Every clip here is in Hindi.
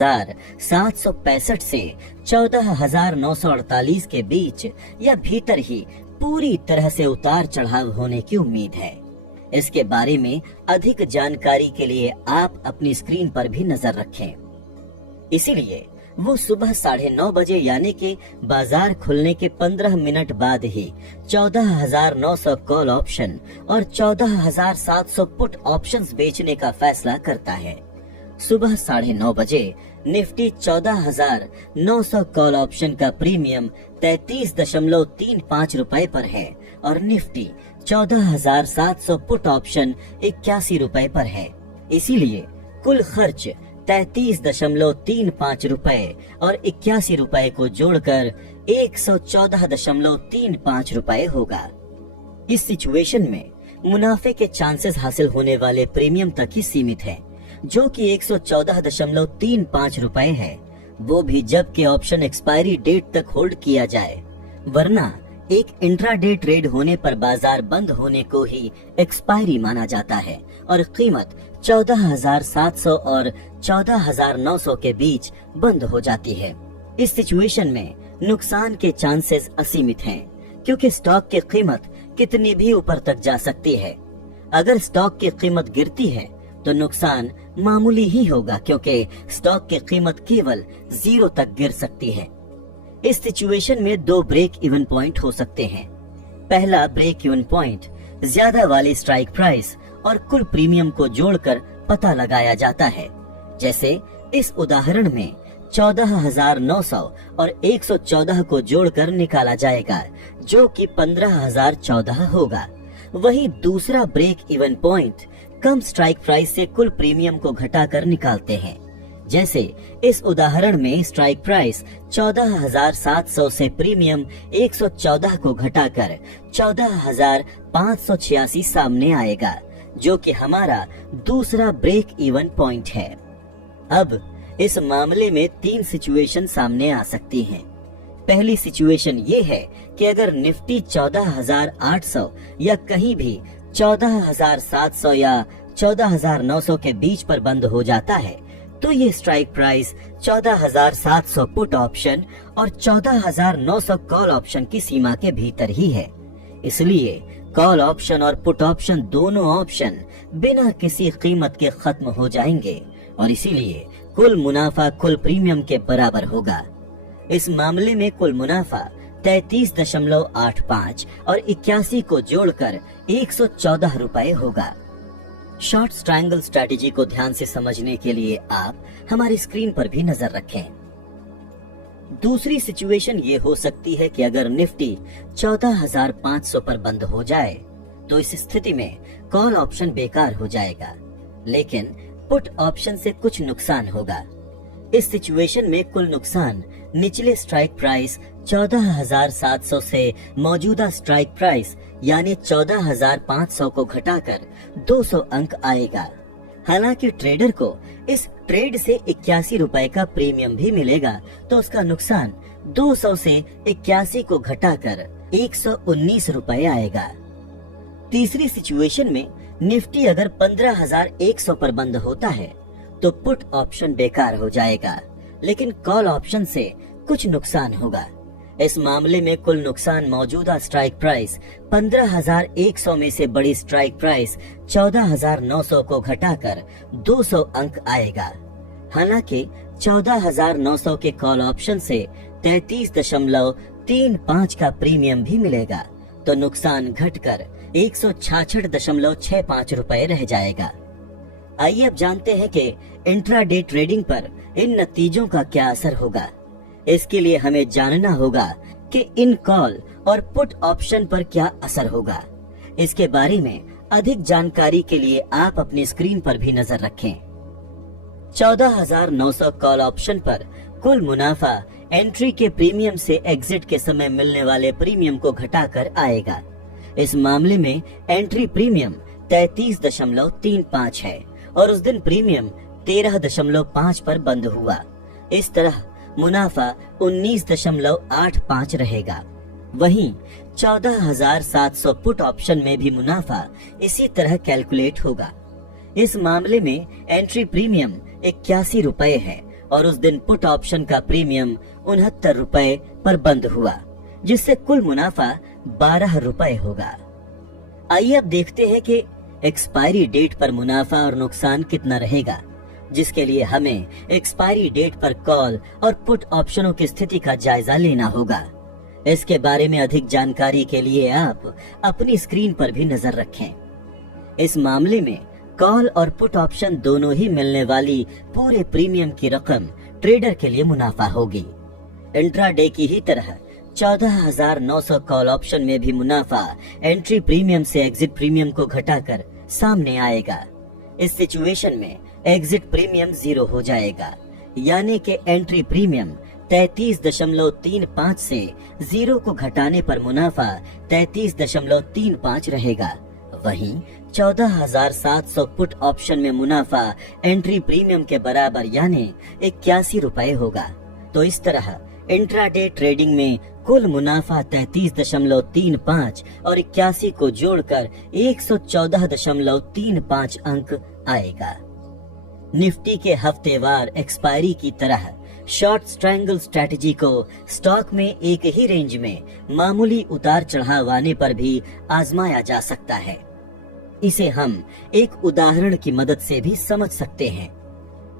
765 से 14,948 के बीच या भीतर ही पूरी तरह से उतार चढ़ाव होने की उम्मीद है। इसके बारे में अधिक जानकारी के लिए आप अपनी स्क्रीन पर भी नजर रखें। इसीलिए वो सुबह 9:30 बजे यानी कि बाजार खुलने के 15 मिनट बाद ही 14,900 कॉल ऑप्शन और 14,700 पुट ऑप्शंस बेचने का फैसला करता है। सुबह 9:30 बजे निफ्टी 14,900 कॉल ऑप्शन का प्रीमियम 33.35 रुपए पर है और निफ्टी 14,700 पुट ऑप्शन 81 रुपए पर है। इसीलिए कुल खर्च 33.35 रुपए और 81 रुपए को जोड़कर 114.35 रुपए होगा। इस सिचुएशन में मुनाफे के चांसेस हासिल होने वाले प्रीमियम तक ही सीमित है, जो कि 114.35 रुपए है, वो भी जब के ऑप्शन एक्सपायरी डेट तक होल्ड किया जाए, वरना एक इंट्राडे ट्रेड होने पर बाजार बंद होने को ही एक्सपायरी माना जाता है और कीमत 14,700 और 14,900 के बीच बंद हो जाती है। इस सिचुएशन में नुकसान के चांसेस असीमित हैं, क्योंकि स्टॉक की कीमत कितनी भी ऊपर तक जा सकती है। अगर स्टॉक की कीमत गिरती है तो नुकसान मामूली ही होगा, क्योंकि स्टॉक की कीमत केवल 0 तक गिर सकती है। इस सिचुएशन में 2 ब्रेक इवन पॉइंट हो सकते हैं। पहला ब्रेक इवन पॉइंट ज्यादा वाली स्ट्राइक प्राइस और कुल प्रीमियम को जोड़कर पता लगाया जाता है। जैसे इस उदाहरण में 14,900 और 114 को जोड़कर निकाला जाएगा, जो कि 15,014 होगा। वही दूसरा ब्रेक इवन पॉइंट कम स्ट्राइक प्राइस से कुल प्रीमियम को घटाकर निकालते हैं। जैसे इस उदाहरण में स्ट्राइक प्राइस 14,700 से प्रीमियम 114 को घटाकर 14,586 सामने आएगा, जो कि हमारा दूसरा ब्रेक इवन पॉइंट है। अब इस मामले में 3 सिचुएशन सामने आ सकती हैं। पहली सिचुएशन ये है कि अगर निफ्टी 14,800 या कहीं भी 14,700 या 14,900 के बीच पर बंद हो जाता है, तो ये स्ट्राइक प्राइस 14,700 पुट ऑप्शन और 14,900 कॉल ऑप्शन की सीमा के भीतर ही है। इसलिए कॉल ऑप्शन और पुट ऑप्शन दोनों ऑप्शन बिना किसी कीमत के खत्म हो जाएंगे और इसीलिए कुल मुनाफा कुल प्रीमियम के बराबर होगा। इस मामले में कुल मुनाफा 33.85 और 81 को जोड़कर 114 रुपए होगा। शॉर्ट ट्रायंगल स्ट्रेटेजी को ध्यान से समझने के लिए आप हमारी स्क्रीन पर भी नजर रखें। दूसरी सिचुएशन ये हो सकती है कि अगर निफ्टी 14,500 पर बंद हो जाए तो इस स्थिति में कॉल ऑप्शन बेकार हो जाएगा, लेकिन पुट ऑप्शन से कुछ नुकसान होगा। इस सिचुएशन में कुल नुकसान निचले स्ट्राइक प्राइस 14,700 से मौजूदा स्ट्राइक प्राइस यानी 14,500 को घटाकर 200 अंक आएगा। हालांकि ट्रेडर को इस ट्रेड से 81 रुपए का प्रीमियम भी मिलेगा, तो उसका नुकसान 200 से 81 को घटाकर 119 रुपए आएगा। तीसरी सिचुएशन में निफ्टी अगर 15,100 पर बंद होता है तो पुट ऑप्शन बेकार हो जाएगा, लेकिन कॉल ऑप्शन से कुछ नुकसान होगा। इस मामले में कुल नुकसान मौजूदा स्ट्राइक प्राइस 15,100 में से बड़ी स्ट्राइक प्राइस 14,900 को घटाकर 200 अंक आएगा। हालांकि 14,900 के कॉल ऑप्शन से 33.35 का प्रीमियम भी मिलेगा, तो नुकसान घटकर 166.65 रुपए रह जाएगा। आइए अब जानते हैं कि इंट्राडे ट्रेडिंग पर इन नतीजों का क्या असर होगा। इसके लिए हमें जानना होगा कि इन कॉल और पुट ऑप्शन पर क्या असर होगा। इसके बारे में अधिक जानकारी के लिए आप अपनी स्क्रीन पर भी नजर रखें। 14,900 कॉल ऑप्शन पर कुल मुनाफा एंट्री के प्रीमियम से एग्जिट के समय मिलने वाले प्रीमियम को घटाकर आएगा। इस मामले में एंट्री प्रीमियम 33.35 है और उस दिन प्रीमियम 13.5 पर बंद हुआ। इस तरह मुनाफा 19.85 रहेगा। वहीं 14,700 पुट ऑप्शन में भी मुनाफा इसी तरह कैलकुलेट होगा। इस मामले में एंट्री प्रीमियम 81 रुपए है और उस दिन पुट ऑप्शन का प्रीमियम 69 रुपए पर बंद हुआ, जिससे कुल मुनाफा 12 रुपए होगा। आइए अब देखते हैं कि एक्सपायरी डेट पर मुनाफा और नुकसान कितना रहेगा, जिसके लिए हमें एक्सपायरी डेट पर कॉल और पुट ऑप्शनों की स्थिति का जायजा लेना होगा। इसके बारे में अधिक जानकारी के लिए आप अपनी स्क्रीन पर भी नजर रखें। इस मामले में कॉल और पुट ऑप्शन दोनों ही मिलने वाली पूरे प्रीमियम की रकम ट्रेडर के लिए मुनाफा होगी। इंट्राडे की ही तरह 14,900 कॉल ऑप्शन में भी मुनाफा एंट्री प्रीमियम से एग्जिट प्रीमियम को घटाकर सामने आएगा। इस सिचुएशन में एग्जिट प्रीमियम 0 हो जाएगा, यानी कि एंट्री प्रीमियम 33.35 से 0 को घटाने पर मुनाफा 33.35 रहेगा। वहीं 14,700 पुट ऑप्शन में मुनाफा एंट्री प्रीमियम के बराबर यानी 81 रुपए होगा। तो इस तरह इंट्राडे ट्रेडिंग में कुल मुनाफा 33.35 और 81 को जोड़कर 114.35 अंक आएगा। निफ्टी के हफ्तेवार एक्सपायरी की तरह शॉर्ट स्ट्रैंगल स्ट्रैटेजी को स्टॉक में एक ही रेंज में मामूली उतार चढ़ाव आने पर भी आजमाया जा सकता है। इसे हम एक उदाहरण की मदद से भी समझ सकते हैं।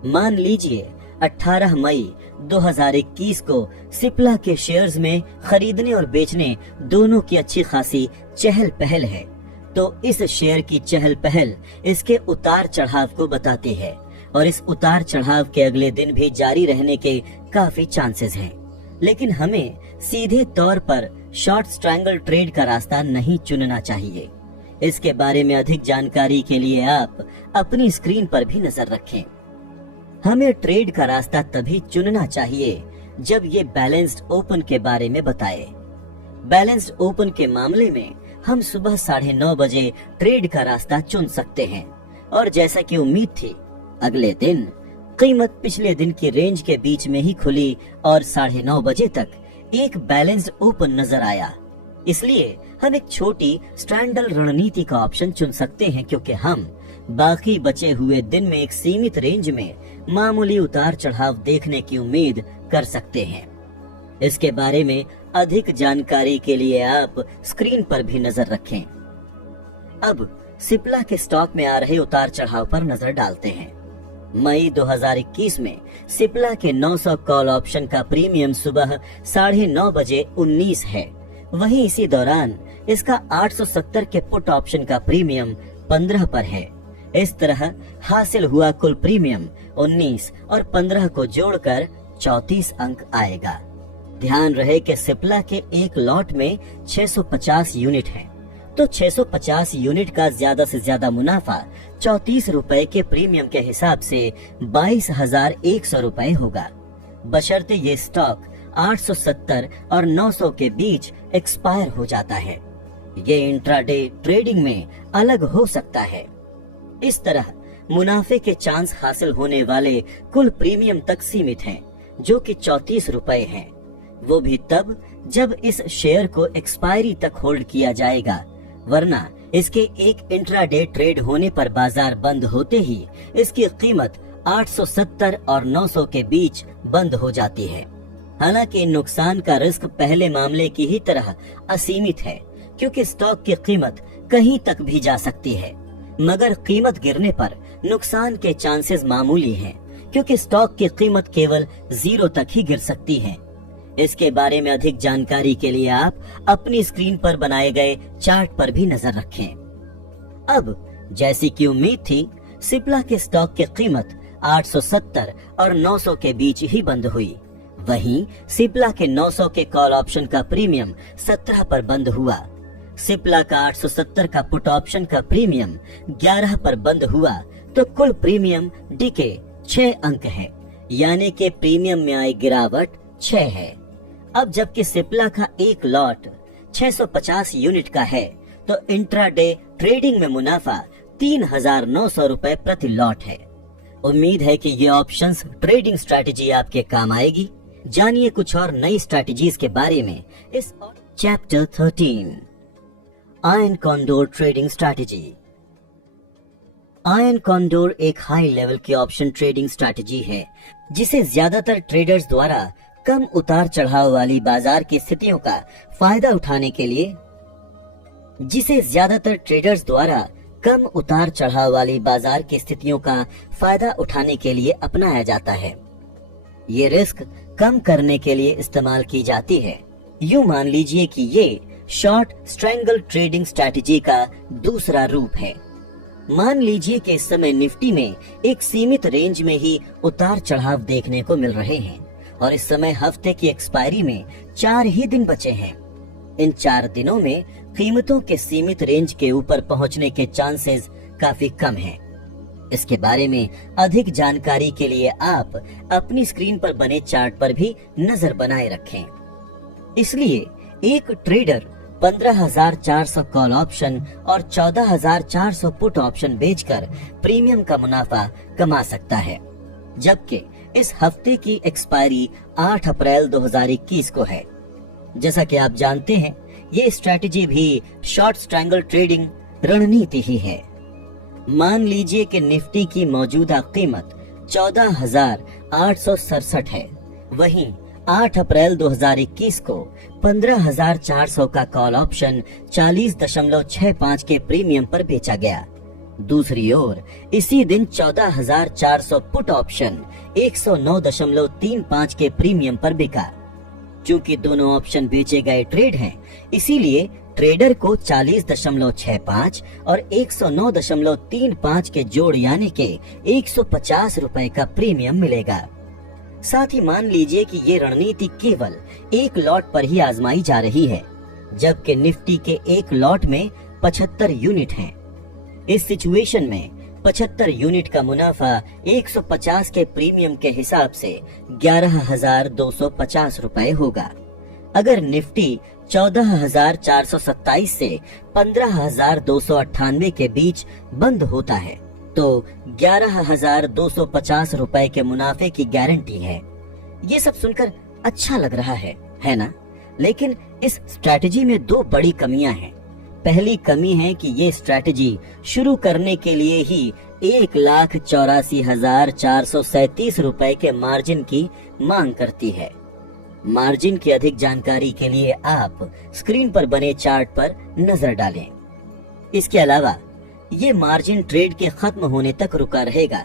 मान लीजिए 18 मई 2021 को सिप्ला के शेयर्स में खरीदने और बेचने दोनों की अच्छी खासी चहल पहल है, तो इस शेयर की चहल पहल इसके उतार चढ़ाव को बताती है और इस उतार चढ़ाव के अगले दिन भी जारी रहने के काफी चांसेस हैं। लेकिन हमें सीधे तौर पर शॉर्ट स्ट्रैंगल ट्रेड का रास्ता नहीं चुनना चाहिए। इसके बारे में अधिक जानकारी के लिए आप अपनी स्क्रीन पर भी नजर रखें। हमें ट्रेड का रास्ता तभी चुनना चाहिए जब ये बैलेंस्ड ओपन के बारे में बताए। बैलेंस्ड ओपन के मामले में हम सुबह 9:30 बजे ट्रेड का रास्ता चुन सकते हैं और जैसा कि उम्मीद थी अगले दिन कीमत पिछले दिन की रेंज के बीच में ही खुली और 9:30 बजे तक एक बैलेंस्ड ओपन नजर आया। इसलिए हम एक छोटी स्ट्रैंडल रणनीति का ऑप्शन चुन सकते हैं, क्योंकि हम बाकी बचे हुए दिन में एक सीमित रेंज में मामूली उतार चढ़ाव देखने की उम्मीद कर सकते हैं। इसके बारे में अधिक जानकारी के लिए आप स्क्रीन पर भी नजर रखें। अब सिप्ला के स्टॉक में आ रहे उतार चढ़ाव पर नजर डालते हैं। मई 2021 में सिप्ला के 900 कॉल ऑप्शन का प्रीमियम सुबह 9:30 बजे 19 है। वहीं इसी दौरान इसका 870 के पुट ऑप्शन का प्रीमियम 15 पर है। इस तरह हासिल हुआ कुल प्रीमियम 19 और 15 को जोड़कर 34 अंक आएगा। ध्यान रहे कि सिप्ला के एक लॉट में 650 यूनिट है, तो 650 यूनिट का ज्यादा से ज्यादा मुनाफा 34 रुपए के प्रीमियम के हिसाब से 22,100 रुपए होगा, बशर्ते ये स्टॉक 870 और 900 के बीच एक्सपायर हो जाता है। ये इंट्राडे ट्रेडिंग में अलग हो सकता है। इस तरह मुनाफे के चांस हासिल होने वाले कुल प्रीमियम तक सीमित हैं, जो कि 34 रुपए हैं। वो भी तब जब इस शेयर को एक्सपायरी तक होल्ड किया जाएगा, वरना इसके एक इंट्राडे ट्रेड होने पर बाजार बंद होते ही इसकी कीमत 870 और 900 के बीच बंद हो जाती है। हालांकि नुकसान का रिस्क पहले मामले की ही तरह असीमित है, क्योंकि स्टॉक की कीमत कहीं तक भी जा सकती है, मगर कीमत गिरने पर नुकसान के चांसेस मामूली हैं, क्योंकि स्टॉक की कीमत केवल 0 तक ही गिर सकती है। इसके बारे में अधिक जानकारी के लिए आप अपनी स्क्रीन पर बनाए गए चार्ट पर भी नजर रखें। अब जैसी कि उम्मीद थी, सिप्ला के स्टॉक की कीमत 870 और 900 के बीच ही बंद हुई। वहीं सिप्ला के 900 के कॉल ऑप्शन का प्रीमियम 17 पर बंद हुआ। सिप्ला का 870 का पुट ऑप्शन का प्रीमियम 11 पर बंद हुआ, तो कुल प्रीमियम डीके 6 अंक है, यानी कि प्रीमियम में आई गिरावट 6 है। अब जबकि सिप्ला का एक लॉट 650 यूनिट का है, तो इंट्राडे ट्रेडिंग में मुनाफा 3,900 रुपए प्रति लॉट है। उम्मीद है कि ये ऑप्शंस ट्रेडिंग स्ट्रैटेजी आपके काम आएगी। जानिए कुछ और नई स्ट्रैटेजीज के बारे में इस chapter 13 iron condor trading strategy. Ion condor एक हाई लेवल की ऑप्शन ट्रेडिंग स्ट्रैटेजी है जिसे ज्यादातर ट्रेडर्स द्वारा कम उतार चढ़ाव वाली बाजार की स्थितियों का फायदा उठाने के लिए अपनाया जाता है। ये रिस्क कम करने के लिए इस्तेमाल की जाती है। यूं मान लीजिए कि ये शॉर्ट स्ट्रैंगल ट्रेडिंग स्ट्रैटेजी का दूसरा रूप है। मान लीजिए कि इस समय निफ्टी में एक सीमित रेंज में ही उतार चढ़ाव देखने को मिल रहे हैं और इस समय हफ्ते की एक्सपायरी में 4 ही दिन बचे हैं। इन 4 दिनों में कीमतों के सीमित रेंज के ऊपर पहुंचने के चांसेस काफी कम हैं। इसके बारे में अधिक जानकारी के लिए आप अपनी स्क्रीन पर बने चार्ट पर भी नजर बनाए रखें। इसलिए एक ट्रेडर 15,400 कॉल ऑप्शन और 14,400 पुट ऑप्शन बेचकर प्रीमियम का मुनाफा कमा सकता है, जबकि इस हफ्ते की एक्सपायरी 8 अप्रैल 2021 को है। जैसा कि आप जानते हैं, ये स्ट्रैटेजी भी शॉर्ट स्ट्रैंगल ट्रेडिंग रणनीति ही है। मान लीजिए कि निफ्टी की मौजूदा कीमत 14,867 है। वहीं 8 अप्रैल 2021 को 15,400 का कॉल ऑप्शन 40.65 के प्रीमियम पर बेचा गया। दूसरी ओर इसी दिन 14,400 पुट ऑप्शन 109.35 के प्रीमियम पर बिका। चूंकि दोनों ऑप्शन बेचे गए ट्रेड हैं, इसीलिए ट्रेडर को 40.65 और 109.35 के जोड़ यानी के 150 रुपए का प्रीमियम मिलेगा। साथ ही मान लीजिए कि ये रणनीति केवल एक लॉट पर ही आजमाई जा रही है, जबकि निफ्टी के एक लॉट में 75 यूनिट हैं। इस सिचुएशन में 75 यूनिट का मुनाफा 150 के प्रीमियम के हिसाब से 11,250 रुपए होगा। अगर निफ्टी 14,427 से 15,298 के बीच बंद होता है तो 11,250 रुपए के मुनाफे की गारंटी है। ये सब सुनकर अच्छा लग रहा है ना? लेकिन इस स्ट्रैटेजी में 2 बड़ी कमियां हैं। पहली कमी है कि ये स्ट्रैटेजी शुरू करने के लिए ही 1,84,437 रुपए के मार्जिन की मांग करती है। मार्जिन की अधिक जानकारी के लिए आप स्क्रीन पर बने चार्ट पर नजर डालें। इसके अलावा ये मार्जिन ट्रेड के खत्म होने तक रुका रहेगा।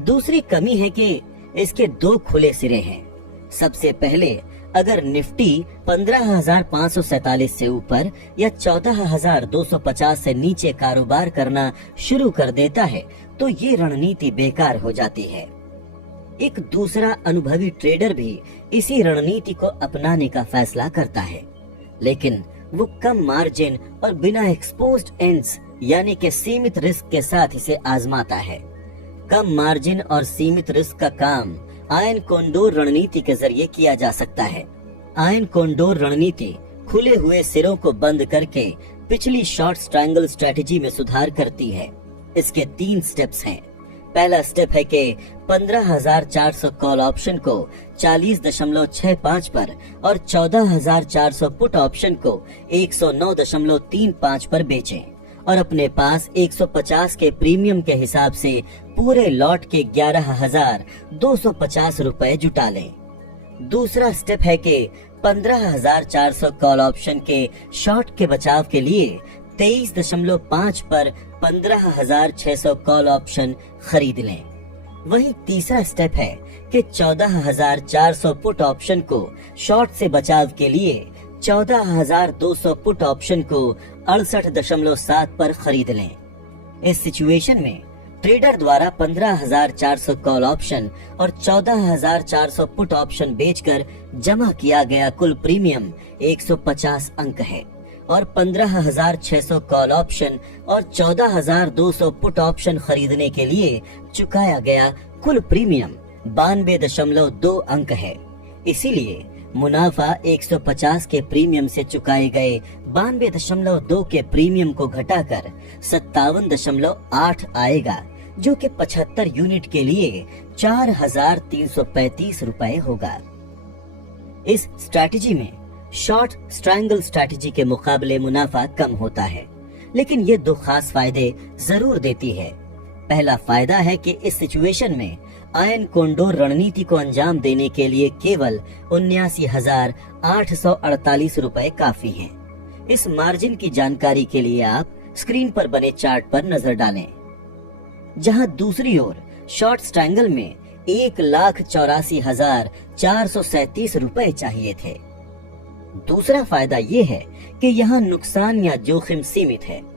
दूसरी कमी है कि इसके 2 खुले सिरे हैं। सबसे पहले, अगर निफ्टी 15,547 से ऊपर या 14,250 से नीचे कारोबार करना शुरू कर देता है तो ये रणनीति बेकार हो जाती है। एक दूसरा अनुभवी ट्रेडर भी इसी रणनीति को अपनाने का फैसला करता है, लेकिन वो कम मार्जिन और बिना एक्सपोज्ड एंड्स यानी कि सीमित रिस्क के साथ इसे आजमाता है। कम मार्जिन और सीमित रिस्क का काम आयन कॉन्डोर रणनीति के जरिए किया जा सकता है। आयन कॉन्डोर रणनीति खुले हुए सिरों को बंद करके पिछली शॉर्ट स्ट्रैंगल स्ट्रैटेजी में सुधार करती है। इसके 3 स्टेप्स हैं। पहला स्टेप है कि 15,400 कॉल ऑप्शन को 40.65 पर और 14,400 पुट ऑप्शन को 109.35 पर बेचें और अपने पास 150 के प्रीमियम के हिसाब से पूरे लॉट के 11,250 रुपए जुटा लें। दूसरा स्टेप है कि 15,400 कॉल ऑप्शन के शॉर्ट के बचाव के लिए 23.5 पर 15,600 कॉल ऑप्शन खरीद लें। वहीं तीसरा स्टेप है कि 14,400 पुट ऑप्शन को शॉर्ट से बचाव के लिए 14,200 पुट ऑप्शन को 68.7 पर खरीद लें। इस सिचुएशन में ट्रेडर द्वारा 15,400 कॉल ऑप्शन और 14,400 पुट ऑप्शन बेचकर जमा किया गया कुल प्रीमियम 150 अंक है और 15,600 कॉल ऑप्शन और 14,200 पुट ऑप्शन खरीदने के लिए चुकाया गया कुल प्रीमियम 92.2 अंक है। इसीलिए मुनाफा 150 के प्रीमियम से चुकाए गए 92.2 के प्रीमियम को घटाकर 57.8 आएगा, जो कि 75 यूनिट के लिए 4,335 रुपए होगा। इस स्ट्रैटेजी में शॉर्ट स्ट्रैंगल स्ट्रैटेजी के मुकाबले मुनाफा कम होता है, लेकिन ये 2 खास फायदे जरूर देती है। पहला फायदा है कि इस सिचुएशन में आयन कोंडोर रणनीति को अंजाम देने के लिए केवल 79,848 रुपए काफी हैं। इस मार्जिन की जानकारी के लिए आप स्क्रीन पर बने चार्ट पर नजर डालें, जहां दूसरी ओर शॉर्ट स्ट्रैंगल में 1,84,437 रुपए चाहिए थे। दूसरा फायदा ये है कि यहाँ नुकसान या जोखिम सीमित है।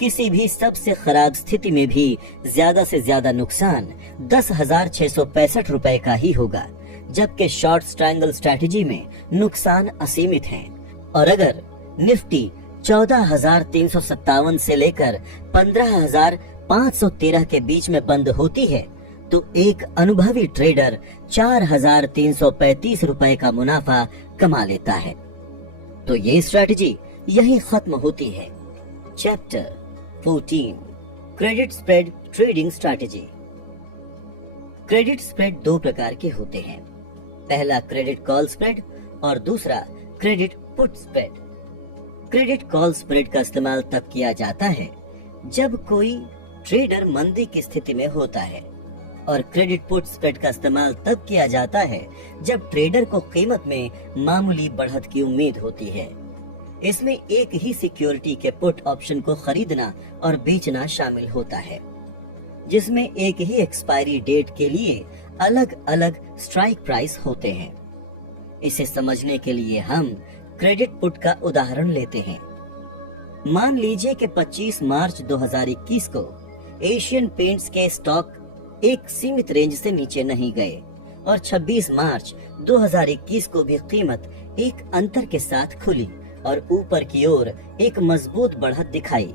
किसी भी सबसे खराब स्थिति में भी ज्यादा से ज्यादा नुकसान 10,665 रुपए का ही होगा, जबकि शॉर्ट स्ट्रैंगल स्ट्रैटेजी में नुकसान असीमित हैं। और अगर निफ्टी 14,357 से लेकर 15,513 के बीच में बंद होती है तो एक अनुभवी ट्रेडर 4,335 रुपए का मुनाफा कमा लेता है। तो ये स्ट्रैटेजी यहीं खत्म होती है। Chapter 14 credit spread trading strategy. Credit spread दो प्रकार के होते हैं, पहला क्रेडिट कॉल स्प्रेड और दूसरा credit put spread. Credit call spread का इस्तेमाल तब किया जाता है जब कोई ट्रेडर मंदी की स्थिति में होता है, और क्रेडिट पुट स्प्रेड का इस्तेमाल तब किया जाता है जब ट्रेडर को कीमत में मामूली बढ़त की उम्मीद होती है। इसमें एक ही सिक्योरिटी के पुट ऑप्शन को खरीदना और बेचना शामिल होता है, जिसमें एक ही एक्सपायरी डेट के लिए अलग अलग स्ट्राइक प्राइस होते हैं। इसे समझने के लिए हम क्रेडिट पुट का उदाहरण लेते हैं। मान लीजिए कि 25 मार्च 2021 को एशियन पेंट्स के स्टॉक एक सीमित रेंज से नीचे नहीं गए और 26 मार्च 2021 को भी कीमत एक अंतर के साथ खुली और ऊपर की ओर एक मजबूत बढ़त दिखाई।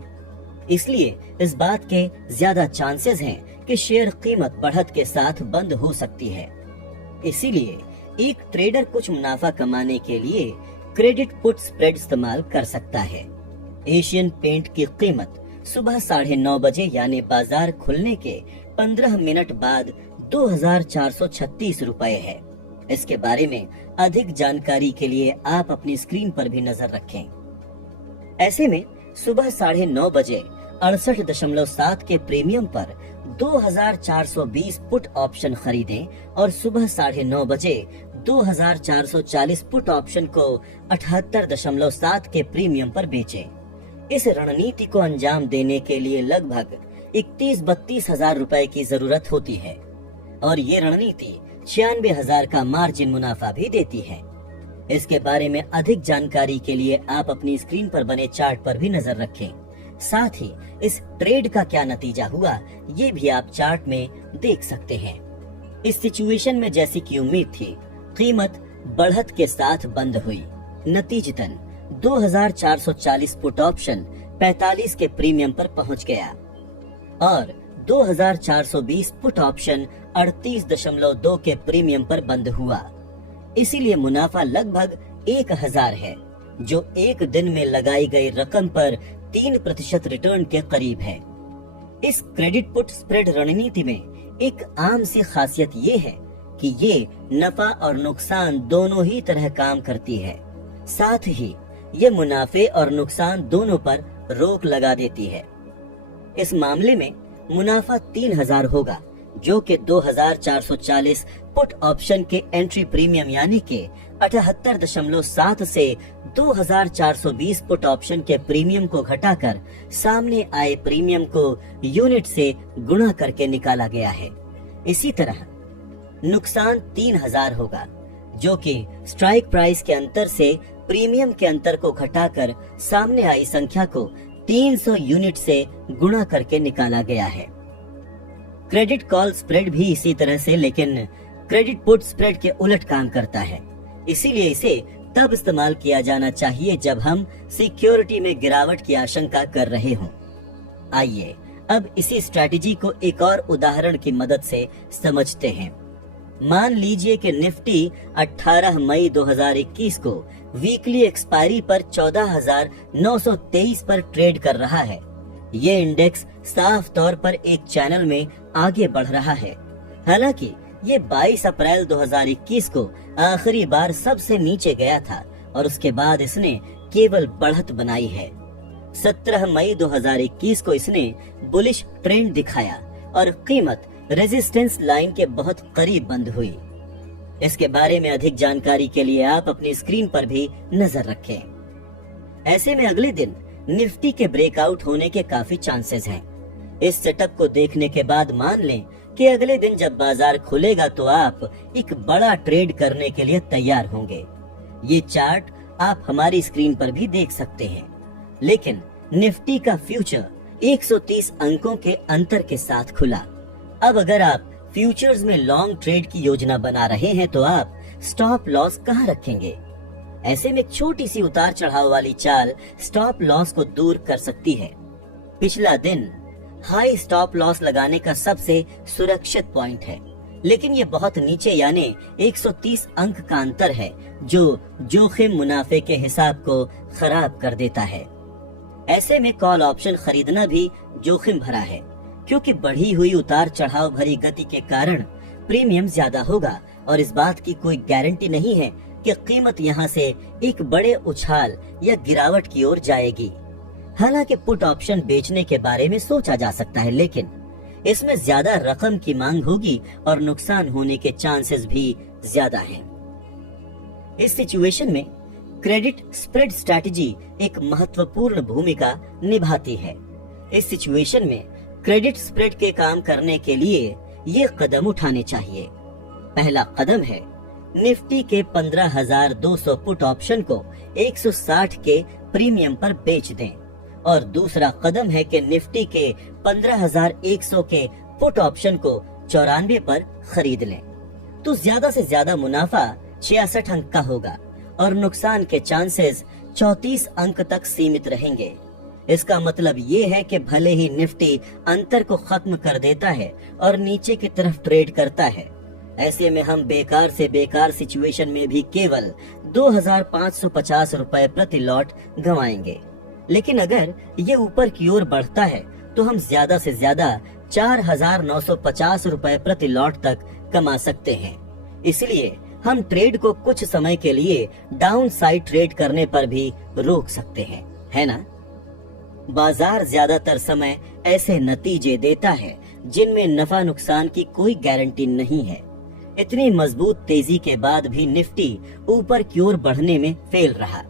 इसलिए इस बात के ज्यादा चांसेस हैं कि शेयर कीमत बढ़त के साथ बंद हो सकती है। इसीलिए एक ट्रेडर कुछ मुनाफा कमाने के लिए क्रेडिट पुट स्प्रेड इस्तेमाल कर सकता है। एशियन पेंट की कीमत सुबह 9:30 बजे यानी बाजार खुलने के 15 मिनट बाद 2,436 रुपए है। इसके बारे में अधिक जानकारी के लिए आप अपनी स्क्रीन पर भी नजर रखें। ऐसे में सुबह 9:30 बजे 68.7 के प्रीमियम पर 2,420 पुट ऑप्शन खरीदें और सुबह 9:30 बजे 2,440 पुट ऑप्शन को 78.7 के प्रीमियम पर बेचें। इस रणनीति को अंजाम देने के लिए लगभग 31-32 हजार रुपए की जरूरत होती है और ये रणनीति 96,000 का मार्जिन मुनाफा भी देती है। इसके बारे में अधिक जानकारी के लिए आप अपनी स्क्रीन पर बने चार्ट पर भी नजर रखें। साथ ही इस ट्रेड का क्या नतीजा हुआ ये भी आप चार्ट में देख सकते हैं। इस सिचुएशन में जैसी की उम्मीद थी, कीमत बढ़त के साथ बंद हुई। नतीजतन 2,440 पुट ऑप्शन 45 के प्रीमियम पर पहुंच गया और 2,420 पुट ऑप्शन 38.2 के प्रीमियम पर बंद हुआ। इसीलिए मुनाफा लगभग 1,000 है, जो एक दिन में लगाई गई रकम पर 3% रिटर्न के करीब है। इस क्रेडिट पुट स्प्रेड रणनीति में एक आम सी खासियत ये है कि ये नफा और नुकसान दोनों ही तरह काम करती है। साथ ही ये मुनाफे और नुकसान दोनों पर रोक लगा देती है। इस मामले में मुनाफा 3,000 होगा, जो कि 2,440 पुट ऑप्शन के एंट्री प्रीमियम यानी कि 78.7 से 2,420 पुट ऑप्शन के प्रीमियम को घटाकर सामने आए प्रीमियम को यूनिट से गुणा करके निकाला गया है। इसी तरह नुकसान 3,000 होगा, जो कि स्ट्राइक प्राइस के अंतर से प्रीमियम के अंतर को घटाकर सामने आई संख्या को 300 यूनिट से गुणा करके निकाला गया है। क्रेडिट कॉल स्प्रेड भी इसी तरह से, लेकिन क्रेडिट पुट स्प्रेड के उलट काम करता है। इसीलिए इसे तब इस्तेमाल किया जाना चाहिए जब हम सिक्योरिटी में गिरावट की आशंका कर रहे हों। आइए अब इसी स्ट्रैटेजी को एक और उदाहरण की मदद से समझते हैं। मान लीजिए कि निफ्टी 18 मई 2021 को वीकली एक्सपायरी पर 14,923 पर ट्रेड कर रहा है। ये इंडेक्स साफ तौर पर एक चैनल में आगे बढ़ रहा है। हालांकि ये 22 अप्रैल 2021 को आखिरी बार सबसे नीचे गया था और उसके बाद इसने केवल बढ़त बनाई है। 17 मई 2021 को इसने बुलिश ट्रेंड दिखाया, और कीमत रेजिस्टेंस लाइन के बहुत करीब बंद हुई। इसके बारे में अधिक जानकारी के लिए आप अपनी स्क्रीन पर भी नजर रखें। ऐसे में अगले दिन निफ्टी के ब्रेकआउट होने के काफी चांसेस हैं। इस सेटअप को देखने के बाद मान लें कि अगले दिन जब बाजार खुलेगा तो आप एक बड़ा ट्रेड करने के लिए तैयार होंगे। ये चार्ट आप हमारी स्क्रीन पर भी देख सकते हैं। लेकिन निफ्टी का फ्यूचर 130 अंकों के अंतर के साथ खुला। अब अगर आप फ्यूचर्स में लॉन्ग ट्रेड की योजना बना रहे हैं तो आप स्टॉप लॉस कहां रखेंगे? ऐसे में एक छोटी सी उतार चढ़ाव वाली चाल स्टॉप लॉस को दूर कर सकती है। पिछला दिन हाई स्टॉप लॉस लगाने का सबसे सुरक्षित पॉइंट है, लेकिन ये बहुत नीचे यानी 130 अंक का अंतर है जो जोखिम मुनाफे के हिसाब को खराब कर देता है। ऐसे में कॉल ऑप्शन खरीदना भी जोखिम भरा है, क्योंकि बढ़ी हुई उतार चढ़ाव भरी गति के कारण प्रीमियम ज्यादा होगा और इस बात की कोई गारंटी नहीं है कि कीमत यहाँ से एक बड़े उछाल या गिरावट की ओर जाएगी। हालांकि पुट ऑप्शन बेचने के बारे में सोचा जा सकता है, लेकिन इसमें ज्यादा रकम की मांग होगी और नुकसान होने के चांसेस भी ज्यादा हैं। इस सिचुएशन में क्रेडिट स्प्रेड स्ट्रैटेजी एक महत्वपूर्ण भूमिका निभाती है। इस सिचुएशन में क्रेडिट स्प्रेड के काम करने के लिए ये कदम उठाने चाहिए। पहला कदम है निफ्टी के 15,200 पुट ऑप्शन को 160 के प्रीमियम पर बेच दें, और दूसरा कदम है कि निफ्टी के 15,100 के पुट ऑप्शन को 94 पर खरीद लें। तो ज्यादा से ज्यादा मुनाफा 66 अंक का होगा और नुकसान के चांसेस 34 अंक तक सीमित रहेंगे। इसका मतलब ये है कि भले ही निफ्टी अंतर को खत्म कर देता है और नीचे की तरफ ट्रेड करता है, ऐसे में हम बेकार से बेकार सिचुएशन में भी केवल 2,550 रुपए प्रति लॉट गंवाएंगे। लेकिन अगर ये ऊपर की ओर बढ़ता है तो हम ज्यादा से ज्यादा 4,950 रुपए प्रति लॉट तक कमा सकते हैं। इसलिए हम ट्रेड को कुछ समय के लिए डाउन साइड ट्रेड करने पर भी रोक सकते हैं, है ना? बाजार ज्यादातर समय ऐसे नतीजे देता है जिनमें नफा नुकसान की कोई गारंटी नहीं है। इतनी मजबूत तेजी के बाद भी निफ्टी ऊपर की ओर बढ़ने में फेल रहा।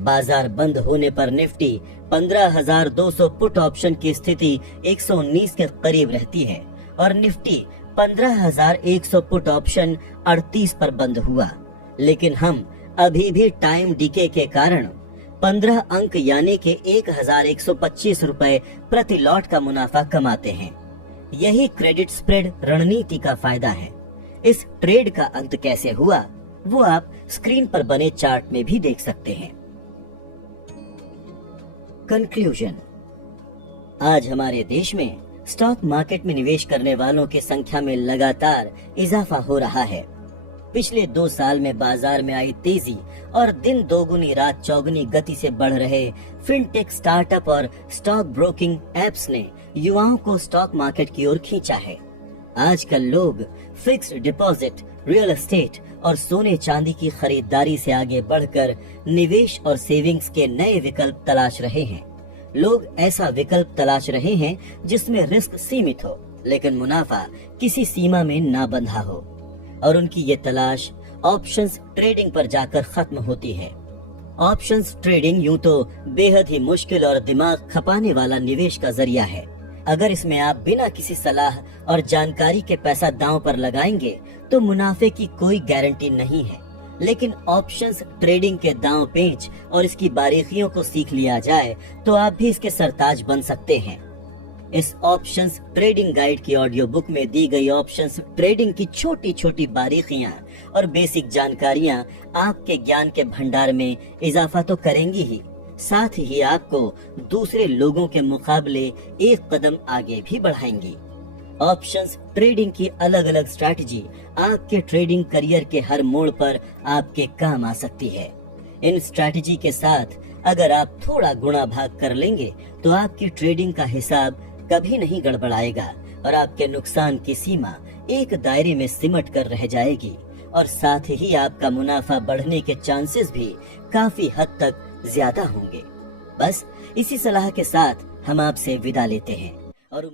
बाजार बंद होने पर निफ्टी 15,200 पुट ऑप्शन की स्थिति 119 के करीब रहती है और निफ्टी 15,100 पुट ऑप्शन 38 पर बंद हुआ। लेकिन हम अभी भी टाइम डीके के कारण 15 अंक यानी कि 1,125 रुपए प्रति लॉट का मुनाफा कमाते हैं। यही क्रेडिट स्प्रेड रणनीति का फायदा है। इस ट्रेड का अंत कैसे हुआ वो आप स्क्रीन पर बने चार्ट में भी देख सकते हैं। कंक्लूजन, आज हमारे देश में स्टॉक मार्केट में निवेश करने वालों की संख्या में लगातार इजाफा हो रहा है। पिछले 2 साल में बाजार में आई तेजी और दिन दोगुनी रात चौगुनी गति से बढ़ रहे फिनटेक स्टार्टअप और स्टॉक ब्रोकिंग एप्स ने युवाओं को स्टॉक मार्केट की ओर खींचा है। आजकल लोग फिक्स्ड डिपॉजिट, रियल एस्टेट और सोने चांदी की खरीदारी से आगे बढ़कर निवेश और सेविंग्स के नए विकल्प तलाश रहे हैं। लोग ऐसा विकल्प तलाश रहे हैं जिसमें रिस्क सीमित हो लेकिन मुनाफा किसी सीमा में ना बंधा हो, और उनकी ये तलाश ऑप्शंस ट्रेडिंग पर जाकर खत्म होती है। ऑप्शंस ट्रेडिंग यूं तो बेहद ही मुश्किल और दिमाग खपाने वाला निवेश का जरिया है। अगर इसमें आप बिना किसी सलाह और जानकारी के पैसा दांव पर लगाएंगे तो मुनाफे की कोई गारंटी नहीं है। लेकिन ऑप्शंस ट्रेडिंग के दांव पेच और इसकी बारीकियों को सीख लिया जाए तो आप भी इसके सरताज बन सकते हैं। इस ऑप्शंस ट्रेडिंग गाइड की ऑडियो बुक में दी गई ऑप्शंस ट्रेडिंग की छोटी छोटी बारीकियां और बेसिक जानकारियां आपके ज्ञान के भंडार में इजाफा तो करेंगी ही, साथ ही आपको दूसरे लोगों के मुकाबले एक कदम आगे भी बढ़ाएंगी। ऑप्शंस ट्रेडिंग की अलग अलग स्ट्रैटेजी आपके ट्रेडिंग करियर के हर मोड़ पर आपके काम आ सकती है। इन स्ट्रैटेजी के साथ अगर आप थोड़ा गुणा भाग कर लेंगे तो आपकी ट्रेडिंग का हिसाब कभी नहीं गड़बड़ाएगा और आपके नुकसान की सीमा एक दायरे में सिमट कर रह जाएगी, और साथ ही आपका मुनाफा बढ़ने के चांसेस भी काफी हद तक ज्यादा होंगे। बस इसी सलाह के साथ हम आपसे विदा लेते हैं और